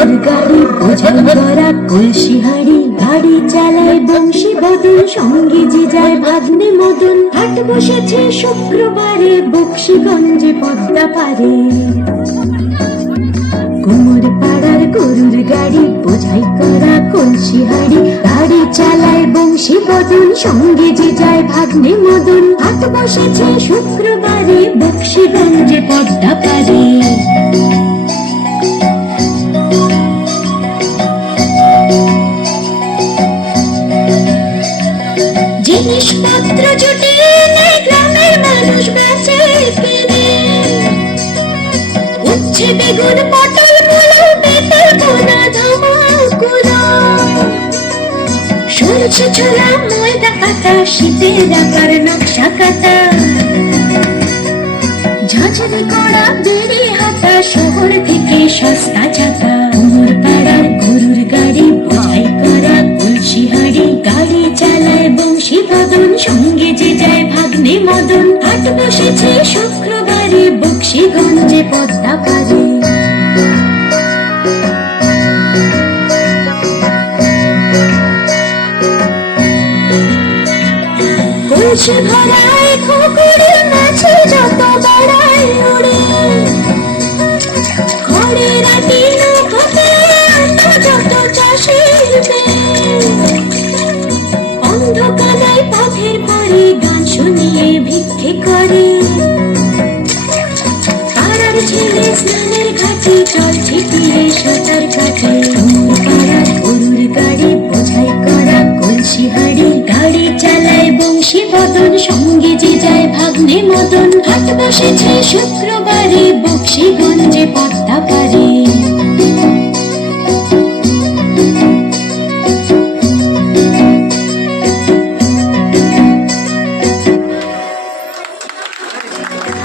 গরুর গাড়ি বোঝাই করা কলসি হাড়ি, গাড়ি চালায় বংশী বদন, সঙ্গে যে যায় ভাগ্নে মদন। হাট বসেছে শুক্রবারে বক্সিগঞ্জে পদ্মা পারে। কুমোর পাড়ার গরুর গাড়ি বোঝাই করা কলসি হাড়ি, গাড়ি চালায় বংশী বদন, সঙ্গে যে যায় ভাগ্নে মদন। হাট বসেছে শুক্রবারে বক্সিগঞ্জে পদ্মা পারে। জিনিসপত্র জুটিয়ে এনে গ্রামের মানুষ বেচে কিনে, উচ্ছে বেগুন পটল মূলো পেঁপে পোনা ধমাকুড়ো, সরষে ছোলা ময়দা আটা শীতের আকার নকশা কাটা, ঝাঁঝরি কড়া বেড়ে হাতা শহর থেকে সস্তা চাকা। কুমোর পাড়ার গরুর গাড়ি বোঝাই করা কলসি হাড়ি, গাড়ি চালায় বংশী বদন, সঙ্গে যে যায় ভাগ্নে মদন। হাট বসেছে শুক্রবারে বক্সিগঞ্জে পদ্মা পারে। কলসি ভরায় খুকুরে মাছে যত বাড়ায় উড়ে, ঘরের আটি নৌকোতে যত চাষির অন্ধকারায় পথের পরে গান শুনিয়ে ভিক্ষে করে। পাড়ার ছেলে স্নানের ঘাটে জল ছিটিয়ে সাঁতার কাটে। পাড়ার গরুর গাড়ি বোঝাই করা কলসি হাড়ি, গাড়ি চালায় বংশী বদন, সঙ্গে যে যায় ভাগ্নে মদন। হাট বসেছে শুক্রবারে বক্সিগঞ্জে পদ্মা পারে।